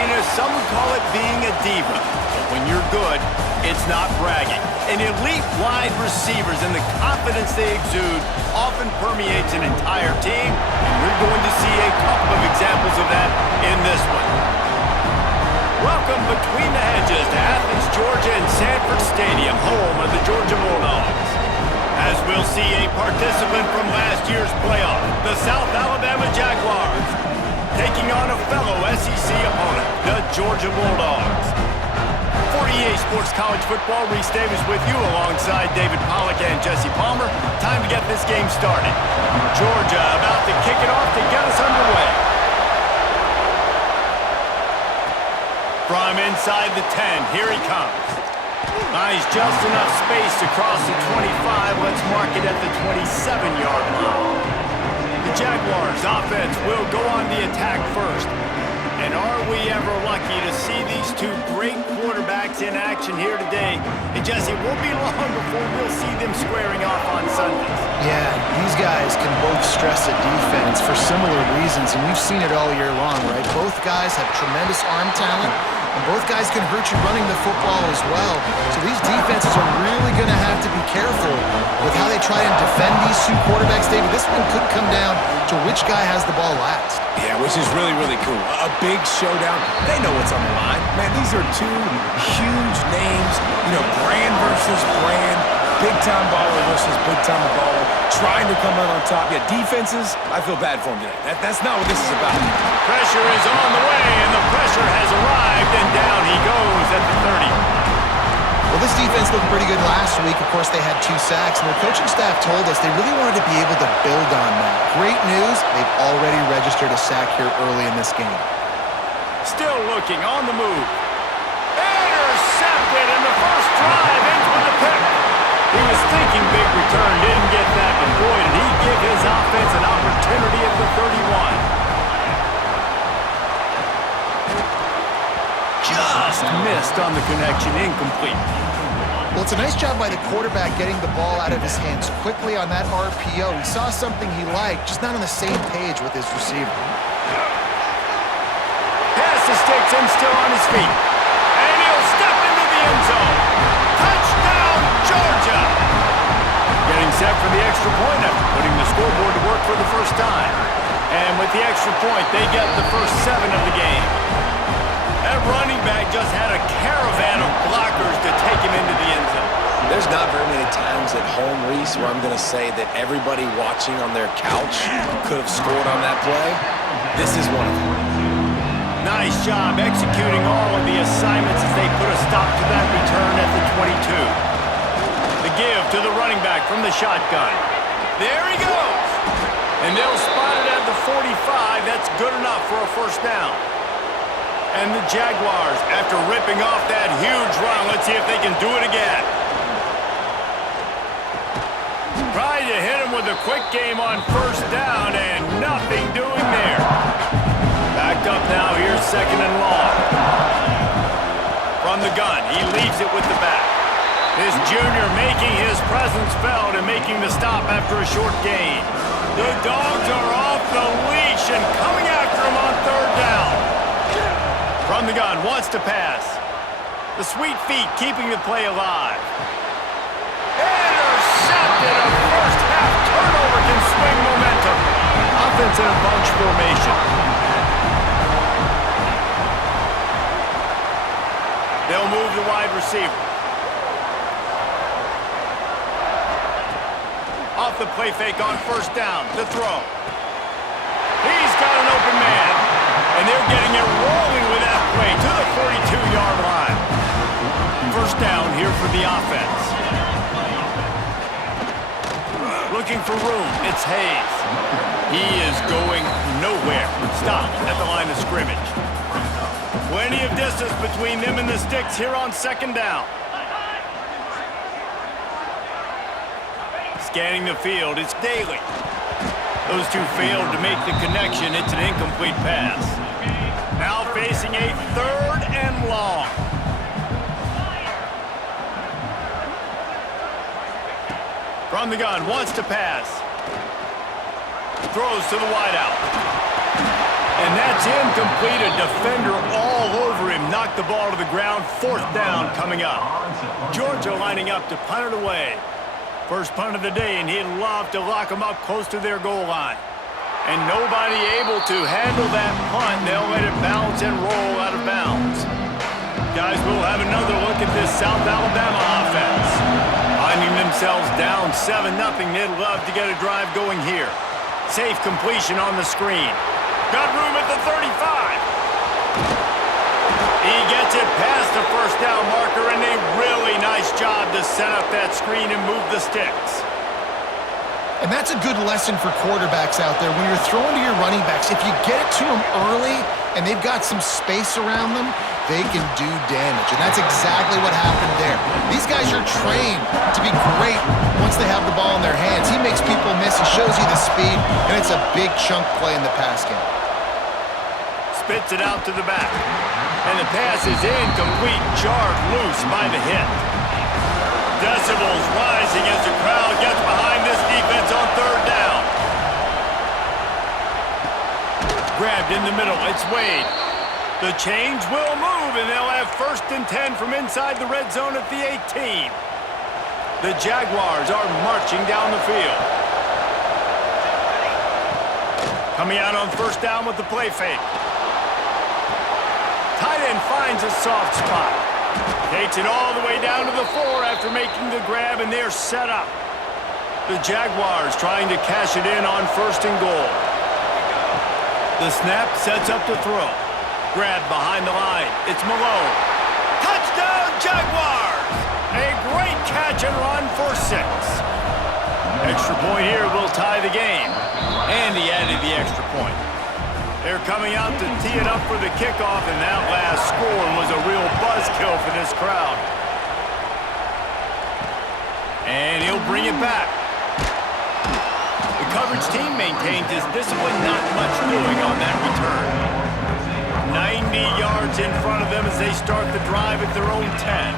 flakiness, some would call it being a diva. But when you're good, it's not bragging. And elite wide receivers and the confidence they exude often permeates an entire team, and we're going to see a couple of examples of that in this one. Welcome between the hedges to Athens, Georgia and Sanford Stadium, home of the Georgia Bulldogs. As we'll see a participant from last year's playoff, the South Alabama Jaguars, taking on a fellow SEC opponent, the Georgia Bulldogs. For EA Sports College Football, Reese Davis with you alongside David Pollack and Jesse Palmer. Time to get this game started. Georgia about to kick it off to get us underway. From inside the 10, here he comes. Nice, just enough space to cross the 25. Let's mark it at the 27-yard line. The Jaguars' offense will go on the attack first. And are we ever lucky to see these two great quarterbacks in action here today? And Jesse, it won't be long before we'll see them squaring off on Sundays. Yeah, these guys can both stress a defense for similar reasons, and we've seen it all year long, right? Both guys have tremendous arm talent, and both guys can hurt you running the football as well. So these defenses are really going to have to be careful with how they try and defend these two quarterbacks, David. This one could come down to which guy has the ball last. Yeah, which is really, really cool. A big showdown. They know what's on the line. Man, these are two huge names. You know, brand versus brand. Big-time baller versus big-time baller. Trying to come out on top. Yeah, defenses, I feel bad for them today. That's not what this is about. Pressure is on the way, and the pressure has arrived, and down he goes at the 30. Well, this defense looked pretty good last week. Of course, they had 2 sacks, and their coaching staff told us they really wanted to be able to build on that. Great news, they've already registered a sack here early in this game. Still looking on the move. Intercepted, and the first drive ends with a pick. He was thinking big return, didn't get that, but boy, did he give his offense an opportunity at the 31. Just missed on the connection, incomplete. Well, it's a nice job by the quarterback getting the ball out of his hands quickly on that RPO. He saw something he liked, just not on the same page with his receiver. Pass to sticks and still on his feet. And he'll step into the end zone. Touchdown, Georgia! Getting set for the extra point after putting the scoreboard to work for the first time. And with the extra point, they get the first 7 of the game. That running back just had a caravan of blockers to take him into the end zone. There's not very many times at home, Reese, where I'm going to say that everybody watching on their couch could have scored on that play. This is one of them. Nice job executing all of the assignments as they put a stop to that return at the 22. The give to the running back from the shotgun. There he goes. And they'll spot it at the 45. That's good enough for a first down. And the Jaguars, after ripping off that huge run, let's see if they can do it again. Tried to hit him with a quick game on first down, and nothing doing there. Backed up now, here's 2nd and long. From the gun, he leaves it with the back. This junior making his presence felt and making the stop after a short gain. The Dogs are off the leash and coming after him on 3rd down. From the gun, wants to pass. The sweet feet keeping the play alive. Intercepted! A first-half turnover can swing momentum. Offense in a bunch formation. They'll move the wide receiver. Off the play fake on first down. To throw. He's got an open man. And they're getting it rolling with that play to the 42-yard line. First down here for the offense. Looking for room. It's Hayes. He is going nowhere. Stop at the line of scrimmage. Plenty of distance between them and the sticks here on 2nd down. Scanning the field, it's Daly. Those two failed to make the connection. It's an incomplete pass. Now facing a 3rd and long. From the gun, wants to pass. Throws to the wideout. And that's incomplete. A defender all all over him, knocked the ball to the ground. 4th down coming up. Georgia lining up to punt it away. First punt of the day, and he'd love to lock them up close to their goal line. And nobody able to handle that punt. They'll let it bounce and roll out of bounds. Guys, we'll have another look at this South Alabama offense. Finding themselves down 7-0, they'd love to get a drive going here. Safe completion on the screen. Got room at the 35. He gets it past the first down marker, and a really nice job to set up that screen and move the sticks. And that's a good lesson for quarterbacks out there. When you're throwing to your running backs, if you get it to them early and they've got some space around them, they can do damage. And that's exactly what happened there. These guys are trained to be great once they have the ball in their hands. He makes people miss. He shows you the speed, and it's a big chunk play in the pass game. Spits it out to the back. And the pass is incomplete, jarred loose by the hit. Decibels rising as the crowd gets behind this defense on 3rd down. Grabbed in the middle, it's Wade. The change will move, and they'll have 1st and 10 from inside the red zone at the 18. The Jaguars are marching down the field. Coming out on 1st down with the play fake. Tight end finds a soft spot. Takes it all the way down to the 4 after making the grab, and they're set up. The Jaguars trying to cash it in on 1st and goal. The snap sets up to throw. Grab behind the line. It's Malone. Touchdown, Jaguars! A great catch and run for 6. Extra point here will tie the game. And he added the extra point. They're coming out to tee it up for the kickoff, and that last score was a real buzzkill for this crowd. And he'll bring it back. The coverage team maintains his discipline, not much doing on that return. 90 yards in front of them as they start the drive at their own 10.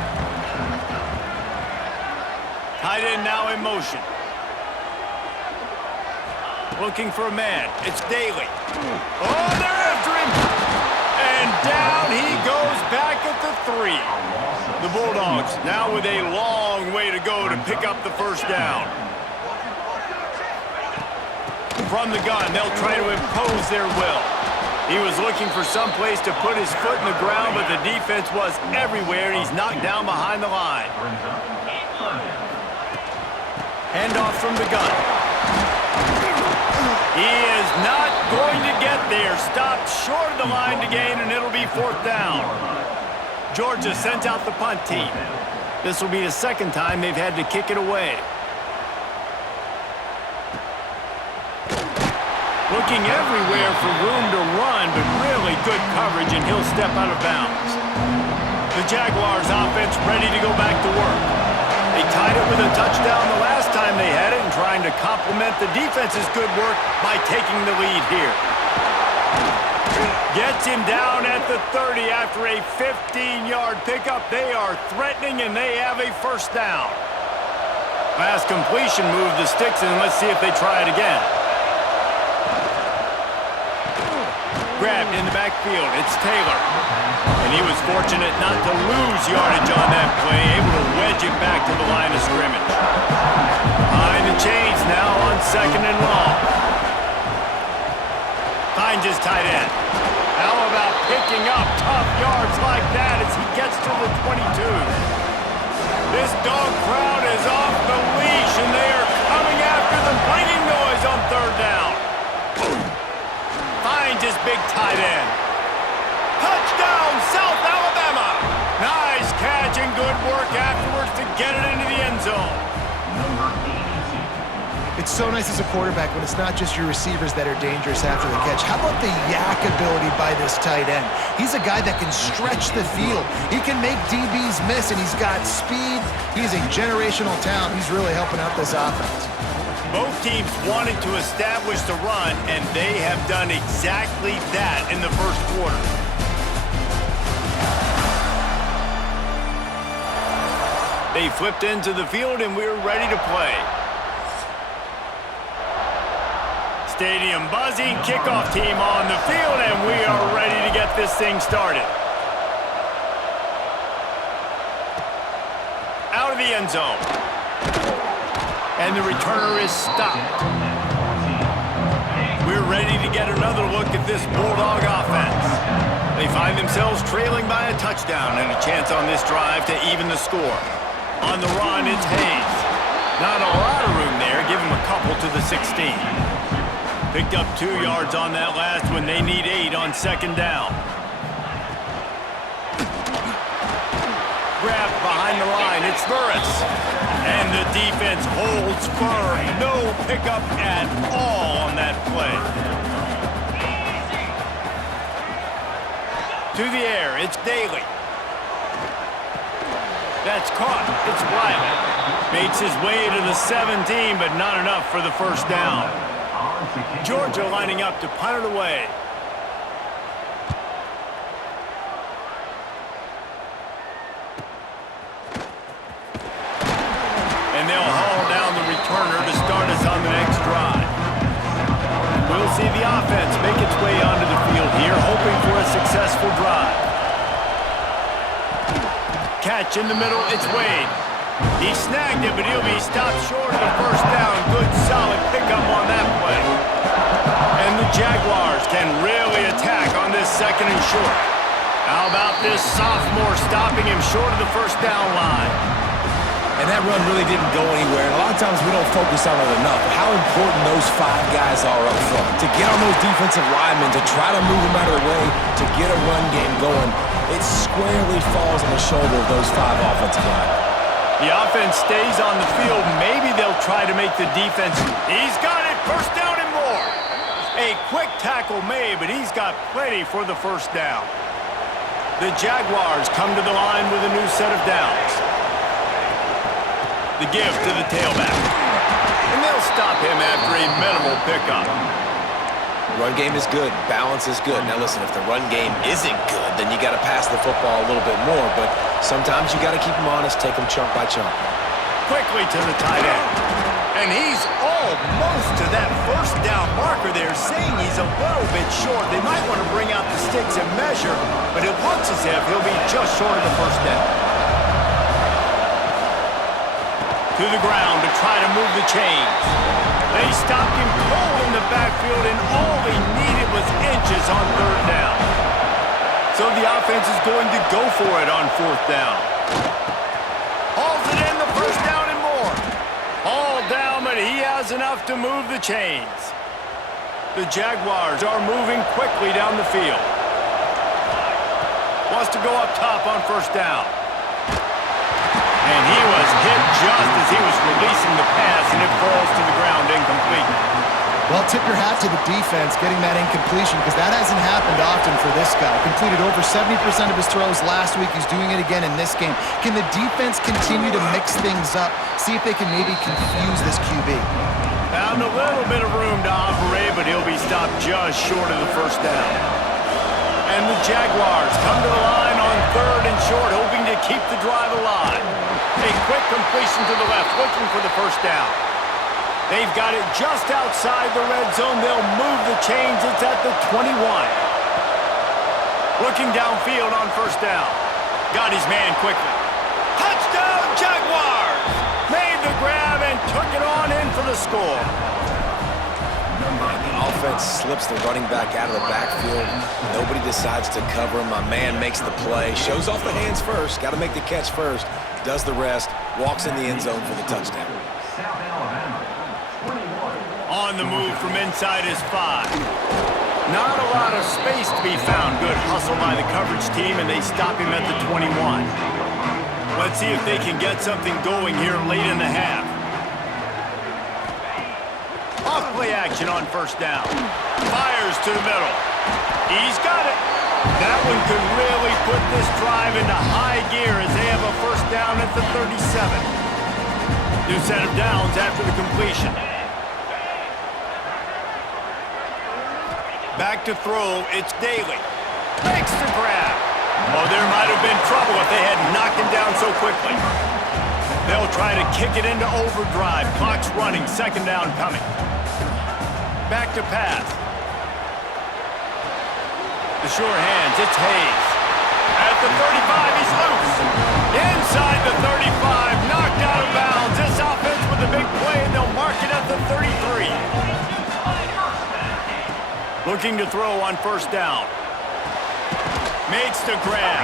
Tight end now in motion. Looking for a man. It's Daly. Oh, they're after him. And down he goes back at the 3. The Bulldogs now with a long way to go to pick up the 1st down. From the gun, they'll try to impose their will. He was looking for some place to put his foot in the ground, but the defense was everywhere, and he's knocked down behind the line. Handoff from the gun. He is not going to get there. Stopped short of the line to gain, and it'll be 4th down. Georgia sends out the punt team. This will be the 2nd time they've had to kick it away. Looking everywhere for room to run, but really good coverage, and he'll step out of bounds. The Jaguars offense ready to go back to work. They tied it with a touchdown the last time they had it, and trying to complement the defense's good work by taking the lead here. Gets him down at the 30 after a 15-yard pickup. They are threatening, and they have a 1st down. Pass completion moved the sticks, and let's see if they try it again. Grabbed in the backfield. It's Taylor. And he was fortunate not to lose yardage on that play, able to wedge it back to the line of scrimmage. Behind the chains now on 2nd and long. Finds his tight end. How about picking up tough yards like that as he gets to the 22? This dog crowd is off the leash, and they are coming after them, bringing noise on 3rd down. Finds his big tight end. Touchdown, South Alabama! Nice catch and good work afterwards to get it into the end zone. It's so nice as a quarterback when it's not just your receivers that are dangerous after the catch. How about the yak ability by this tight end? He's a guy that can stretch the field. He can make DBs miss, and he's got speed. He's a generational talent. He's really helping out this offense. Both teams wanted to establish the run, and they have done exactly that in the 1st quarter. They flipped into the field, and we're ready to play. Stadium buzzing, kickoff team on the field, and we are ready to get this thing started. of the end zone. And the returner is stopped. We're ready to get another look at this Bulldog offense. They find themselves trailing by a touchdown and a chance on this drive to even the score. On the run, it's Hayes. Not a lot of room there. Give him a couple to the 16. Picked up 2 yards on that last one. They need 8 on second down. Grabbed behind the line. It's Burris. And the defense holds firm. No pickup at all on that play. To the air. It's Daly. That's caught. It's Wild. Makes his way to the 17, but not enough for the first down. Georgia lining up to punt it away. And they'll haul down the returner to start us on the next drive. We'll see the offense make its way onto the field here, hoping for a successful drive. Catch in the middle, it's Wade. He snagged it, but he'll be stopped short of the first down. Good, solid pickup on that play. And the Jaguars can really attack on this second and short. How about this sophomore stopping him short of the first down line? And that run really didn't go anywhere. And a lot of times we don't focus on it enough. How important those 5 guys are up front. To get on those defensive linemen, to try to move them out of the way, to get a run game going, it squarely falls on the shoulder of those 5 offensive linemen. The offense stays on the field. Maybe they'll try to make the defense. He's got it. First down and more. A quick tackle made, but he's got plenty for the first down. The Jaguars come to the line with a new set of downs. The give to the tailback. And they'll stop him after a minimal pickup. Run game is good. Balance is good. Now listen, if the run game isn't good, then you got to pass the football a little bit more. But sometimes you got to keep them honest, take them chunk by chunk. Quickly to the tight end. And he's almost to that first down marker there, saying he's a little bit short. They might want to bring out the sticks and measure, but it looks as if he'll be just short of the first down. To the ground to try to move the chains. They stopped him cold in the backfield, and all they needed was inches on third down. So the offense is going to go for it on fourth down. Hauls it in, the first down and more. All down, but he has enough to move the chains. The Jaguars are moving quickly down the field. Wants to go up top on first down. And he was hit just as he was releasing the pass, and it falls to the ground incomplete. Well, tip your hat to the defense getting that incompletion, because that hasn't happened often for this guy. Completed over 70% of his throws last week. He's doing it again in this game. Can the defense continue to mix things up, see if they can maybe confuse this QB? Found a little bit of room to operate, but he'll be stopped just short of the first down. And the Jaguars come to the line on third and short, hoping to keep the drive alive. A quick completion to the left, looking for the first down. They've got it just outside the red zone. They'll move the chains. It's at the 21. Looking downfield on first down. Got his man quickly. Touchdown, Jaguars! Made the grab and took it on in for the score. The offense slips the running back out of the backfield. Nobody decides to cover him. My man makes the play. Shows off the hands first. Got to make the catch first. Does the rest. Walks in the end zone for the touchdown. On the move from inside his 5. Not a lot of space to be found. Good hustle by the coverage team, and they stop him at the 21. Let's see if they can get something going here late in the half. Off play action on first down. Fires to the middle. He's got it. That one could really put this drive into high gear as they have a first down at the 37. New set of downs after the completion. Back to throw, it's Daly. Makes the grab. Oh, there might have been trouble if they had knocked him down so quickly. They'll try to kick it into overdrive. Clock's running, second down coming. Back to pass. The sure hands, it's Hayes. At the 35, he's loose. Inside the 35, knocked Looking to throw on first down. Makes the grab.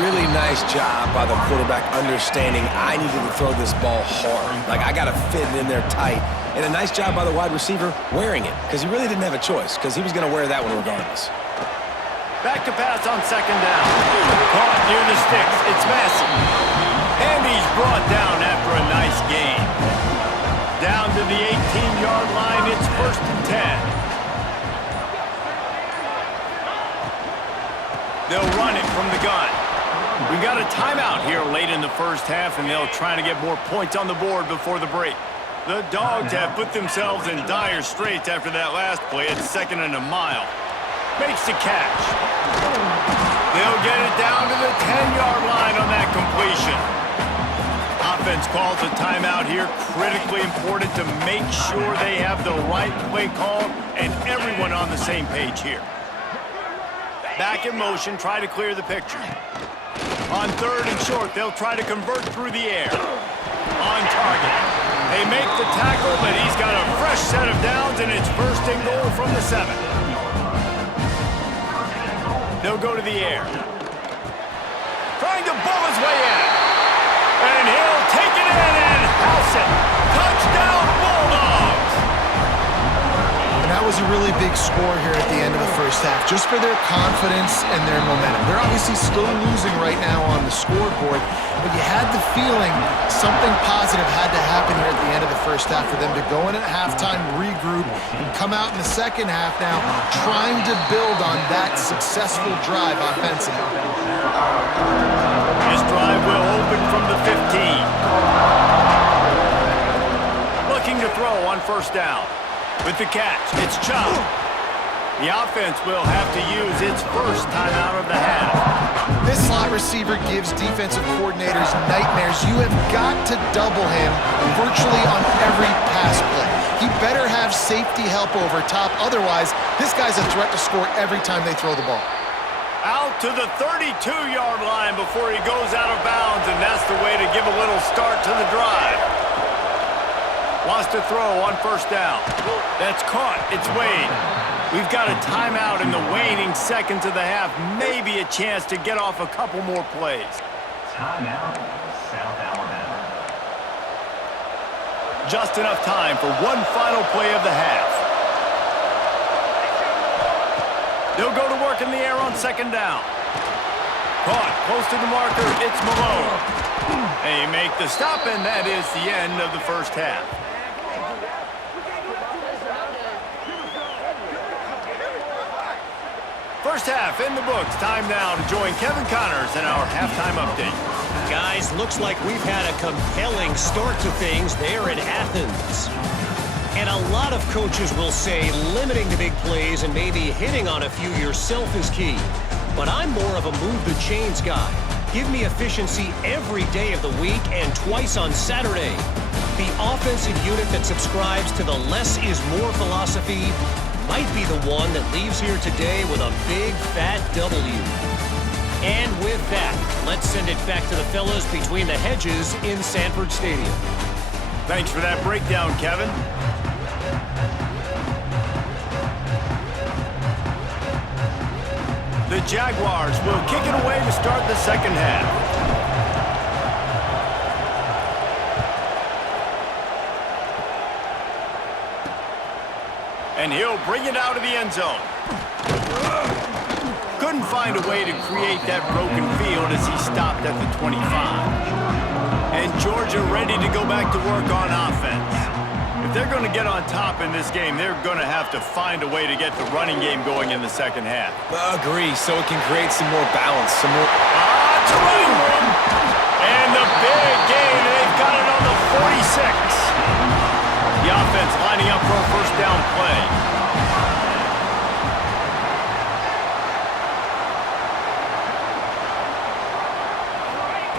Really nice job by the quarterback understanding I needed to throw this ball hard. Like, I got to fit it in there tight. And a nice job by the wide receiver wearing it, because he really didn't have a choice, because he was going to wear that one regardless. Back to pass on second down. Caught near the sticks. It's Massey. And he's brought down after a nice gain. Down to the 18-yard line. It's 1st and 10. They'll run it from the gun. We've got a timeout here late in the first half, and they'll try to get more points on the board before the break. The Dogs have put themselves in dire straits after that last play. It's 2nd and a mile. Makes the catch. They'll get it down to the 10-yard line on that completion. Offense calls a timeout here. Critically important to make sure they have the right play call and everyone on the same page here. Back in motion, try to clear the picture. On 3rd and short, they'll try to convert through the air. On target. They make the tackle, but he's got a fresh set of downs, and it's 1st and goal from the 7. They'll go to the air. Trying to bull his way in. And he'll take it in and house it. Touchdown, Bulldogs! And that was a really big score here at the end of the first half, just for their confidence and their momentum. They're obviously still losing right now on the scoreboard, but you had the feeling something positive had to happen here at the end of the first half for them to go in at halftime, regroup, and come out in the second half now trying to build on that successful drive offensively. This drive will open from the 15. Looking to throw on first down. With the catch, it's Chubb. The offense will have to use its first timeout of the half. This slot receiver gives defensive coordinators nightmares. You have got to double him virtually on every pass play. He better have safety help over top. Otherwise, this guy's a threat to score every time they throw the ball. Out to the 32-yard line before he goes out of bounds, and that's the way to give a little start to the drive. Wants to throw on first down. That's caught. It's Wade. We've got a timeout in the waning seconds of the half. Maybe a chance to get off a couple more plays. Timeout, South Alabama. Just enough time for one final play of the half. They'll go to work in the air on second down. Caught close to the marker. It's Malone. They make the stop, and that is the end of the first half. First half in the books. Time now to join Kevin Connors in our halftime update. Guys, looks like we've had a compelling start to things there in Athens. And a lot of coaches will say limiting the big plays and maybe hitting on a few yourself is key. But I'm more of a move the chains guy. Give me efficiency every day of the week and twice on Saturday. The offensive unit that subscribes to the less is more philosophy might be the one that leaves here today with a big fat W. And with that, let's send it back to the fellas between the hedges in Sanford Stadium. Thanks for that breakdown, Kevin. The Jaguars will kick it away to start the second half. And he'll bring it out of the end zone. Couldn't find a way to create that broken field as he stopped at the 25. And Georgia ready to go back to work on offense. If they're going to get on top in this game, they're going to have to find a way to get the running game going in the second half. Agree, so it can create some more balance, some more... It's a running room. And the big gain, and they've got it on the 46. The offense lining up for a first down play.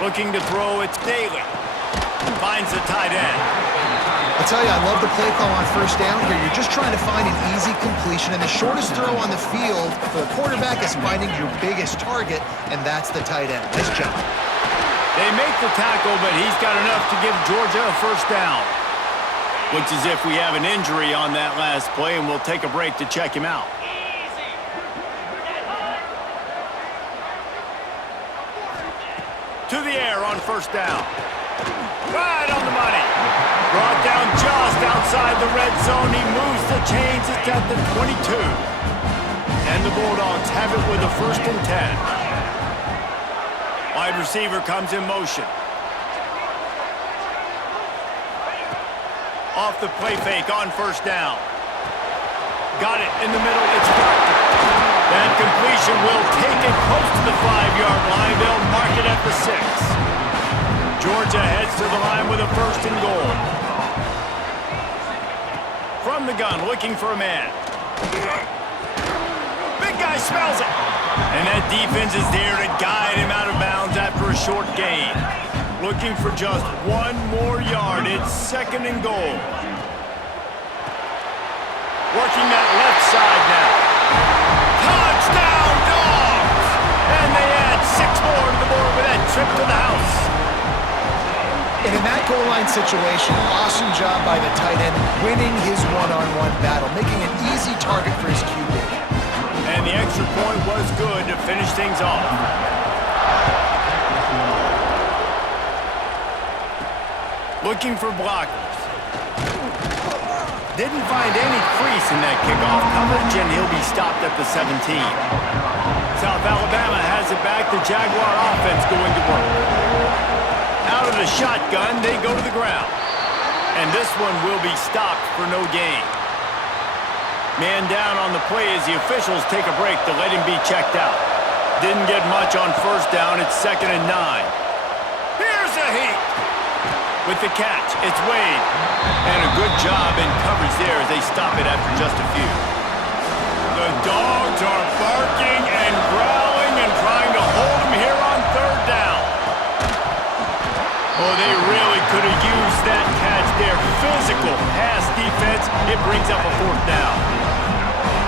Looking to throw, it's Daly. Finds the tight end. I tell you, I love the play call on first down here. You're just trying to find an easy completion, and the shortest throw on the field for the quarterback is finding your biggest target, and that's the tight end. Nice job. They make the tackle, but he's got enough to give Georgia a first down. Looks as if we have an injury on that last play, and we'll take a break to check him out. to the air on first down. Right on the money. Brought down just outside the red zone. He moves the chains. It's at the 22. And the Bulldogs have it with a 1st and 10. Wide receiver comes in motion. Off the play fake on first down. Got it in the middle. It's blocked. That completion will take it close to the 5-yard line. They'll mark it at the 6. Georgia heads to the line with a 1st and goal. From the gun, looking for a man. Big guy smells it. And that defense is there to guide him out of bounds after a short gain. Looking for just 1 more yard. It's 2nd and goal. Working that left side now. Touchdown, Dogs! And they add 6 more to the board with that trip to the house. And in that goal line situation, awesome job by the tight end, winning his one-on-one battle, making an easy target for his QB. And the extra point was good to finish things off. Looking for blockers. Didn't find any crease in that kickoff coverage, and he'll be stopped at the 17. South Alabama has it back. The Jaguar offense going to work. Out of the shotgun, they go to the ground. And this one will be stopped for no gain. Man down on the play as the officials take a break to let him be checked out. Didn't get much on first down. It's 2nd and 9. Here's a heat. With the catch, it's Wade. And a good job in coverage there as they stop it after just a few. The Dogs are barking and growling and trying to hold him here on 3rd down. Oh, they really could have used that catch there. Physical pass defense. It brings up a 4th down.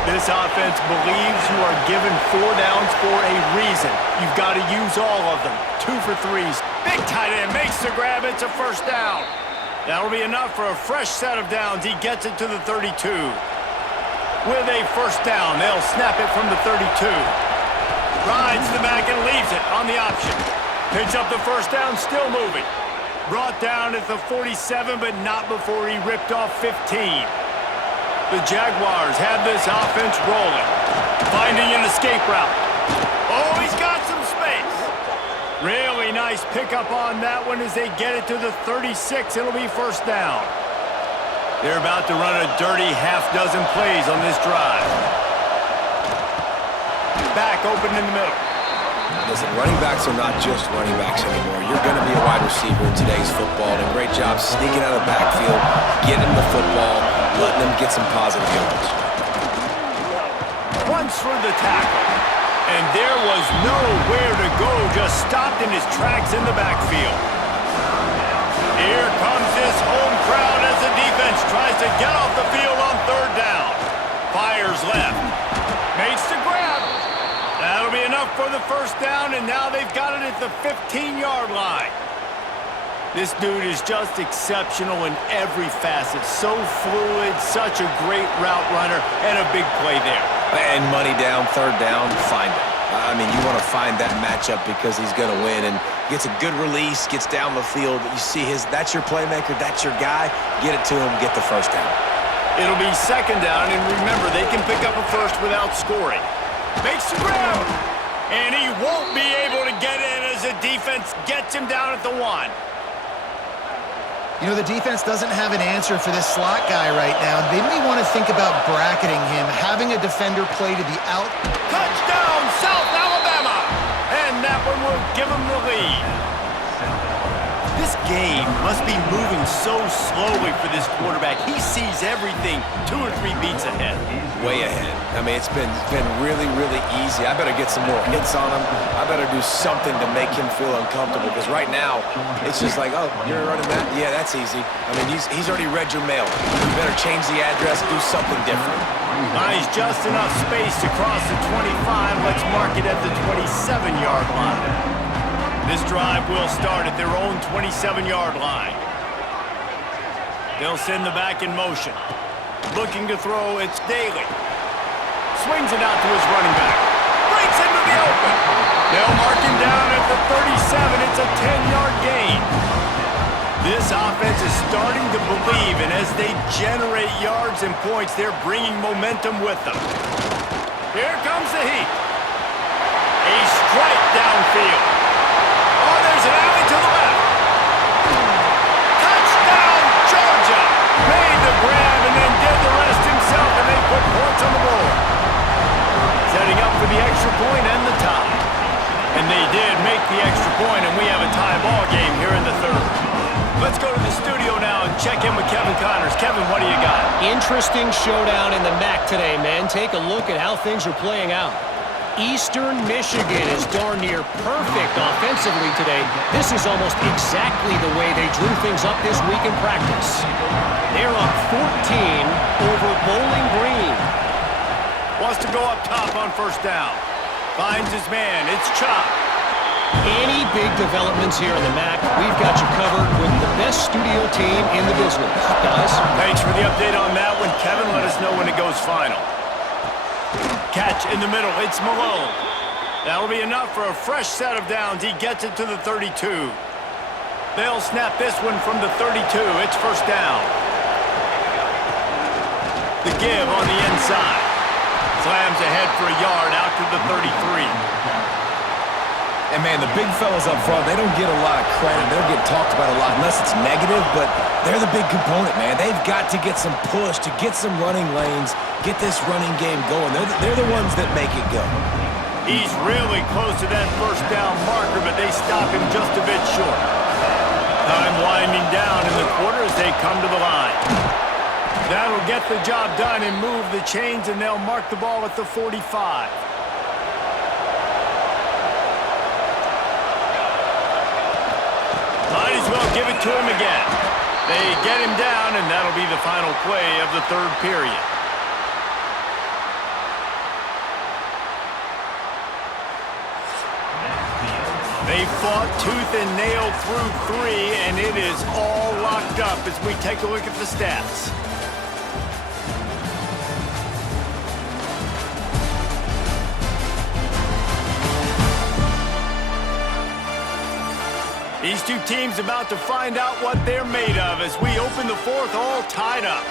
This offense believes you are given 4 downs for a reason. You've got to use all of them. 2 for 3s. Big tight end makes the grab. It's a 1st down. That'll be enough for a fresh set of downs. He gets it to the 32. With a 1st down, they'll snap it from the 32. Rides the back and leaves it on the option. Picks up the 1st down, still moving. Brought down at the 47, but not before he ripped off 15. The Jaguars have this offense rolling. Finding an escape route. Oh, he's got some space. Really nice pickup on that one as they get it to the 36. It'll be 1st down. They're about to run a dirty half-dozen plays on this drive. Back open in the middle. Listen, running backs are not just running backs anymore. You're going to be a wide receiver in today's football. And a great job sneaking out of the backfield, getting him the football, letting him get some positive yards. Runs through the tackle. And there was nowhere to go, just stopped in his tracks in the backfield. Here comes this home crowd as the defense tries to get off the field on 3rd down. Fires left. Makes the grab. That'll be enough for the 1st down, and now they've got it at the 15-yard line. This dude is just exceptional in every facet. So fluid, such a great route runner, and a big play there. And money down, 3rd down, find him. I mean, you want to find that matchup because he's going to win and gets a good release, gets down the field. You see that's your playmaker, that's your guy. Get it to him, get the 1st down. It'll be 2nd down, and remember, they can pick up a 1st without scoring. Makes the grab, and he won't be able to get in as the defense gets him down at the 1. You know, the defense doesn't have an answer for this slot guy right now. They may want to think about bracketing him, having a defender play to the out. Touchdown, South Alabama! And that one will give them the lead. This game must be moving so slowly for this quarterback. He sees everything 2 or 3 beats ahead. Way ahead. I mean, it's been really, really easy. I better get some more hits on him. I better do something to make him feel uncomfortable because right now, it's just like, oh, you're running that? Yeah, that's easy. I mean, he's already read your mail. You better change the address, do something different. Nice, just enough space to cross the 25. Let's mark it at the 27-yard line. This drive will start at their own 27-yard line. They'll send the back in motion. Looking to throw, it's Daly. Swings it out to his running back. Breaks into the open. They'll mark him down at the 37. It's a 10-yard gain. This offense is starting to believe, and as they generate yards and points, they're bringing momentum with them. Here comes the heat. A strike downfield. Oh, there's an alley to the left. Touchdown, Georgia. Made the grab and then did the rest himself, and they put points on the board. Setting up for the extra point and the tie. And they did make the extra point, and we have a tie ball game here in the third. Let's go to the studio now and check in with Kevin Connors. Kevin, what do you got? Interesting showdown in the MAC today, man. Take a look at how things are playing out. Eastern Michigan is darn near perfect offensively today. This is almost exactly the way they drew things up this week in practice. They're up 14 over Bowling Green. Wants to go up top on first down. Finds his man. It's Chop. Any big developments here in the MAC, we've got you covered with the best studio team in the business. Guys? Thanks for the update on that one, Kevin. Let us know when it goes final. Catch in the middle. It's Malone. That'll be enough for a fresh set of downs. He gets it to the 32. They'll snap this one from the 32. It's first down. The give on the inside. Slams ahead for a yard out to the 33. And, man, the big fellas up front, they don't get a lot of credit. They don't get talked about a lot unless it's negative, but they're the big component, man. They've got to get some push, to get some running lanes, get this running game going. They're the ones that make it go. He's really close to that first down marker, but they stop him just a bit short. Time winding down in the quarter as they come to the line. That'll get the job done and move the chains, and they'll mark the ball at the 45. Might as well give it to him again. They get him down, and that'll be the final play of the third period. They fought tooth and nail through 3, and it is all locked up as we take a look at the stats. These two teams about to find out what they're made of as we open the fourth all tied up.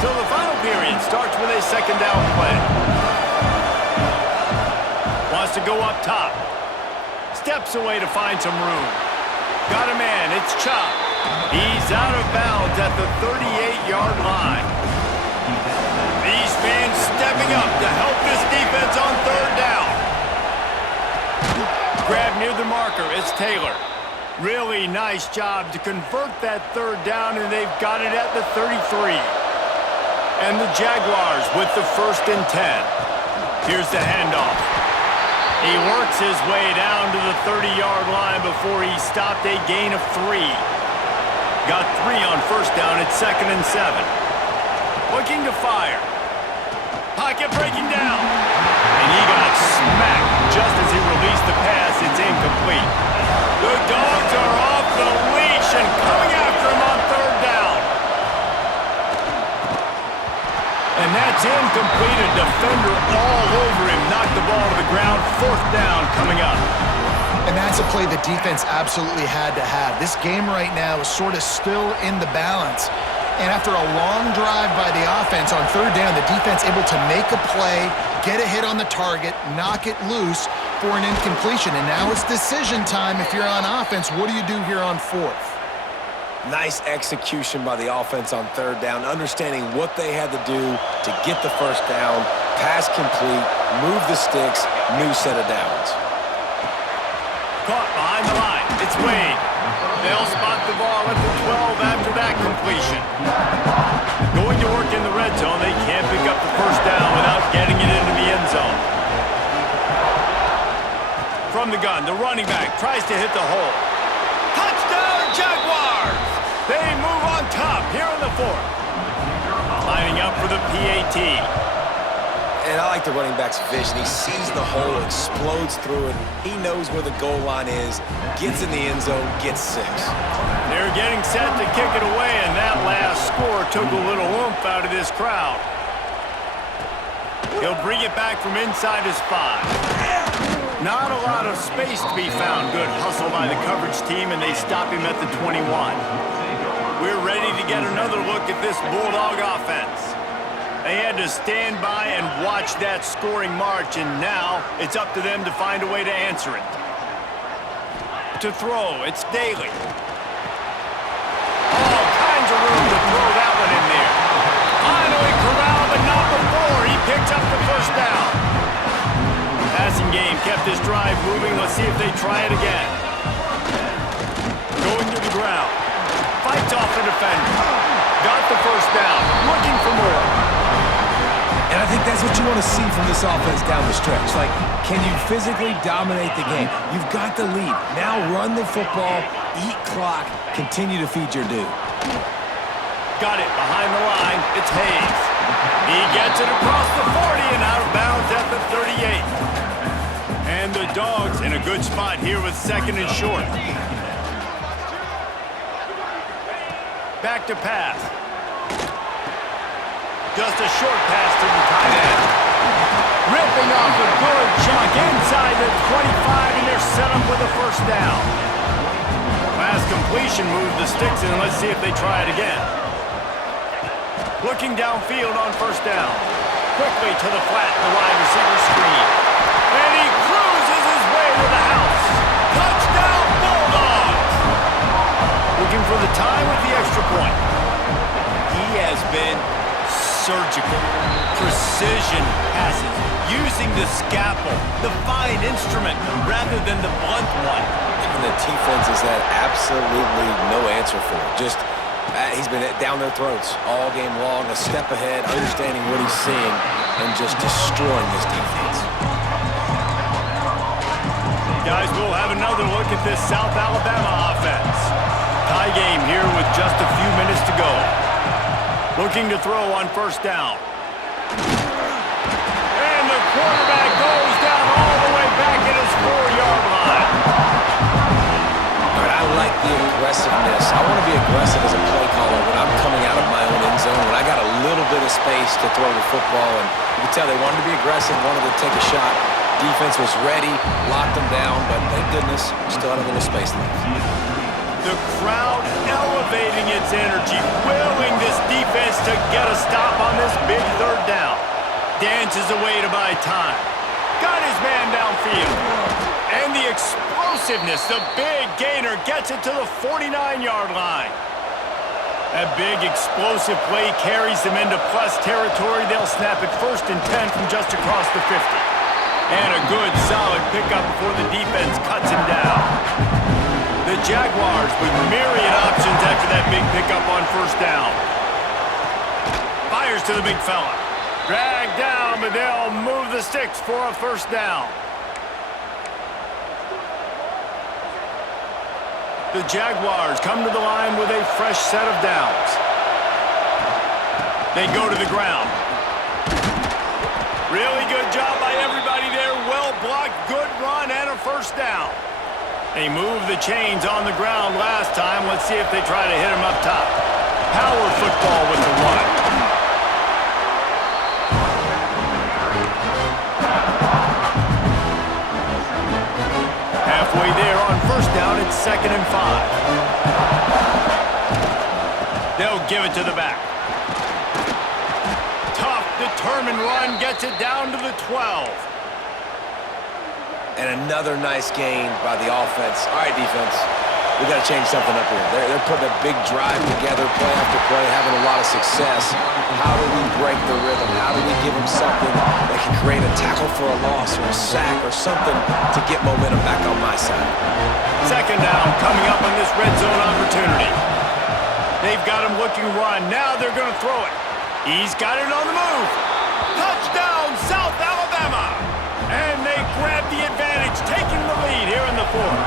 So the final period starts with a second down play. Wants to go up top. Steps away to find some room. Got a man, it's Chop. He's out of bounds at the 38-yard line. These fans stepping up to help this defense on third down. Grab near the marker, it's Taylor. Really nice job to convert that third down, and they've got it at the 33. And the Jaguars with the 1st and 10. Here's the handoff. He works his way down to the 30-yard line before he stopped a gain of 3. Got 3 on first down at 2nd and 7. Looking to fire. Pocket breaking down. And he got smacked just as he released the pass. It's incomplete. The Dogs are off the leash and coming after him on third down. And that's incomplete. A defender all over him. Knocked the ball to the ground. 4th down coming up. And that's a play the defense absolutely had to have. This game right now is sort of still in the balance. And after a long drive by the offense on third down, the defense able to make a play, get a hit on the target, knock it loose for an incompletion. And now it's decision time if you're on offense. What do you do here on 4th? Nice execution by the offense on third down, understanding what they had to do to get the first down, pass complete, move the sticks, new set of downs. Caught behind the line. It's Wade. They'll spot the ball at the 12 after that completion. Going to work in the red zone. They can't pick up the first down without getting it into the end zone. From the gun, the running back tries to hit the hole. Touchdown, Jaguars! They move on top here in the 4th. Lining up for the PAT. And I like the running back's vision. He sees the hole, explodes through it. He knows where the goal line is, gets in the end zone, gets 6. They're getting set to kick it away, and that last score took a little oomph out of this crowd. He'll bring it back from inside his 5. Not a lot of space to be found. Good hustle by the coverage team, and they stop him at the 21. We're ready to get another look at this Bulldog offense. They had to stand by and watch that scoring march, and now it's up to them to find a way to answer it. To throw, it's Daly. All kinds of room to throw that one in there. Finally corralled, but not before. He picks up the first down. Passing game kept this drive moving. Let's see if they try it again. Going to the ground. Fights off the defender. Got the first down. Looking for more. And I think that's what you want to see from this offense down the stretch. Like, can you physically dominate the game? You've got the lead. Now run the football, eat clock, continue to feed your dude. Got it behind the line. It's Hayes. He gets it across the 40 and out of bounds at the 38. And the Dogs in a good spot here with second and short. Back to pass. Just a short pass to the tight end. Ripping off a good chunk inside the 25, and they're set up with a first down. Last completion moved the sticks in. Let's see if they try it again. Looking downfield on first down. Quickly to the flat, the wide receiver screen. And he cruises his way to the house. Touchdown, Bulldogs! Looking for the tie with the extra point. He has been surgical. Precision passes. Using the scalpel, the fine instrument, rather than the blunt one. And the defense has had absolutely no answer for it. Just, he's been down their throats all game long, a step ahead, understanding what he's seeing, and just destroying this defense. Guys, we'll have another look at this South Alabama offense. Tie game here with just a few minutes to go. Looking to throw on first down. And the quarterback goes down all the way back at his 4-yard line. But I like the aggressiveness. I want to be aggressive as a play caller when I'm coming out of my own end zone, when I got a little bit of space to throw the football. And you can tell they wanted to be aggressive, wanted to take a shot. Defense was ready, locked them down, but thank goodness, still had a little space left. The crowd elevating its energy, willing this defense to get a stop on this big third down. Dances away to buy time. Got his man downfield. And the explosiveness, the big gainer gets it to the 49-yard line. That big explosive play carries them into plus territory. They'll snap it 1st and 10 from just across the 50. And a good solid pickup before the defense cuts him down. The Jaguars with myriad options after that big pickup on first down. Fires to the big fella. Dragged down, but they'll move the sticks for a first down. The Jaguars come to the line with a fresh set of downs. They go to the ground. Really good job by everybody there. Well blocked, good run, and a first down. They moved the chains on the ground last time. Let's see if they try to hit him up top. Power football with the run. Halfway there on first down, it's 2nd and 5. They'll give it to the back. Tough, determined run gets it down to the 12. And another nice gain by the offense. All right, defense, we got to change something up here. They're putting a big drive together, play after play, having a lot of success. How do we break the rhythm? How do we give them something that can create a tackle for a loss or a sack or something to get momentum back on my side? 2nd down coming up on this red zone opportunity. They've got him looking run. Now they're going to throw it. He's got it on the move. Touchdown, South Alabama! And they grab the advantage, taking the lead here in the 4th.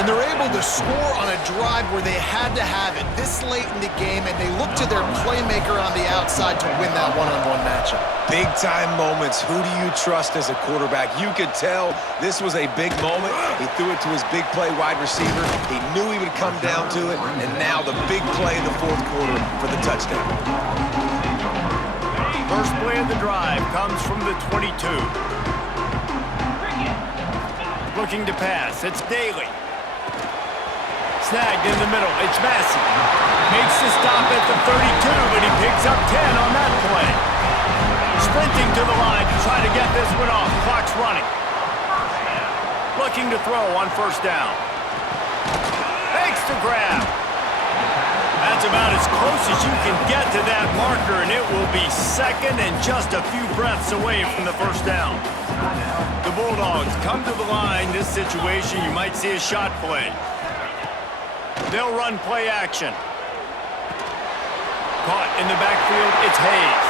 And they're able to score on a drive where they had to have it this late in the game, and they look to their playmaker on the outside to win that one-on-one matchup. Big-time moments. Who do you trust as a quarterback? You could tell this was a big moment. He threw it to his big play wide receiver. He knew he would come down to it, and now the big play in the 4th quarter for the touchdown. First play of the drive comes from the 22. Looking to pass. It's Daly. Snagged in the middle. It's Massey. Makes the stop at the 32, but he picks up 10 on that play. Sprinting to the line to try to get this one off. Clock's running. Looking to throw on first down. Makes the grab. That's about as close as you can get to that marker, and it will be second and just a few breaths away from the first down. The Bulldogs come to the line. This situation, you might see a shot play. They'll run play action. Caught in the backfield, it's Hayes.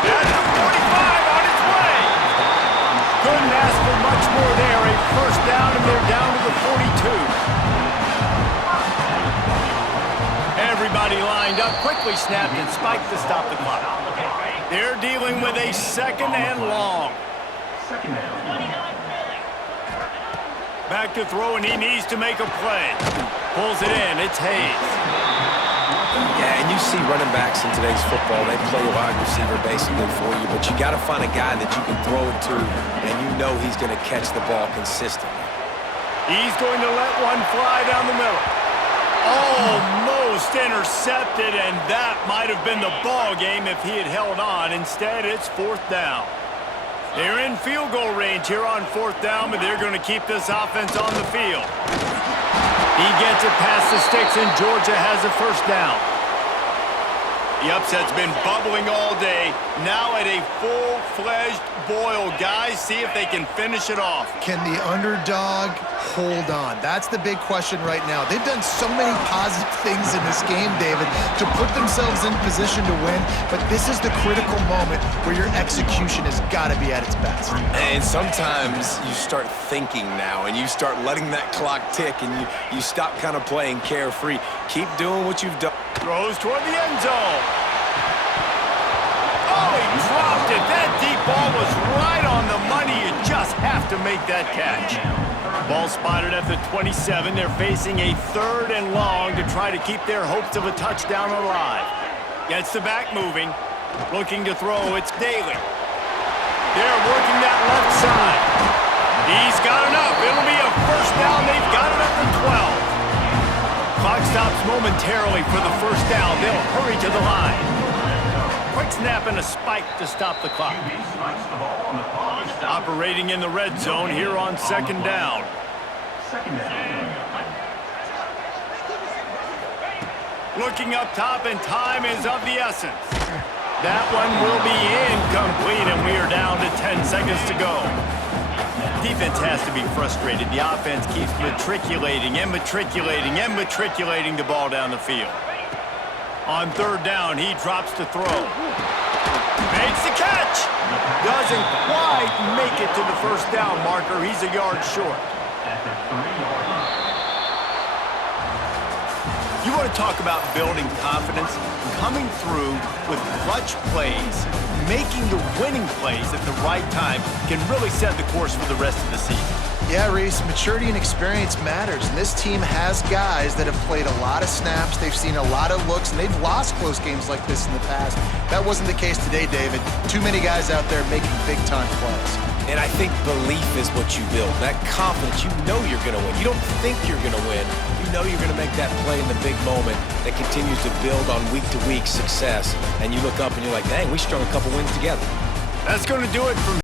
That's the 45 on its way. Couldn't ask for much more there. A first down, and they're down to the 42. Everybody lined up, quickly snapped and spiked to stop the clock. They're dealing with a second and long. Back to throw, and he needs to make a play. Pulls it in, it's Hayes. Yeah, and you see running backs in today's football, they play wide receiver basically for you, but you got to find a guy that you can throw it to, and you know he's going to catch the ball consistently. He's going to let one fly down the middle. Almost intercepted, and that might have been the ball game if he had held on. Instead, it's fourth down. They're in field goal range here on fourth down, but they're going to keep this offense on the field. He gets it past the sticks, and Georgia has a first down. The upset's been bubbling all day. Now at a full-fledged boil. Guys, see if they can finish it off. Can the underdog hold on? That's the big question right now. They've done so many positive things in this game, David, to put themselves in position to win, but this is the critical moment where your execution has got to be at its best. And sometimes you start thinking now, and you start letting that clock tick, and you stop kind of playing carefree. Keep doing what you've done. Throws toward the end zone. Oh, he dropped it. That deep ball was right on the money. You just have to make that catch. Ball spotted at the 27. They're facing a third and long to try to keep their hopes of a touchdown alive. Gets the back moving. Looking to throw. It's Daly. They're working that left side. He's got enough. It'll be a first down. They've got it at the 12. Clock stops momentarily for the first down. They'll hurry to the line. Quick snap and a spike to stop the clock. Operating in the red zone here on second down. Looking up top, and time is of the essence. That one will be incomplete, and we are down to 10 seconds to go. Defense has to be frustrated. The offense keeps matriculating and matriculating and matriculating the ball down the field. On third down, he drops to throw. Makes the catch. Doesn't quite make it to the first down marker. He's a yard short. You want to talk about building confidence? Coming through with clutch plays, making the winning plays at the right time can really set the course for the rest of the season. Yeah, Reese, maturity and experience matters, and this team has guys that have played a lot of snaps, they've seen a lot of looks, and they've lost close games like this in the past. That wasn't the case today, David. Too many guys out there making big-time plays. And I think belief is what you build. That confidence, you know you're going to win. You don't think you're going to win. You know you're going to make that play in the big moment that continues to build on week-to-week success. And you look up and you're like, dang, we strung a couple wins together. That's going to do it for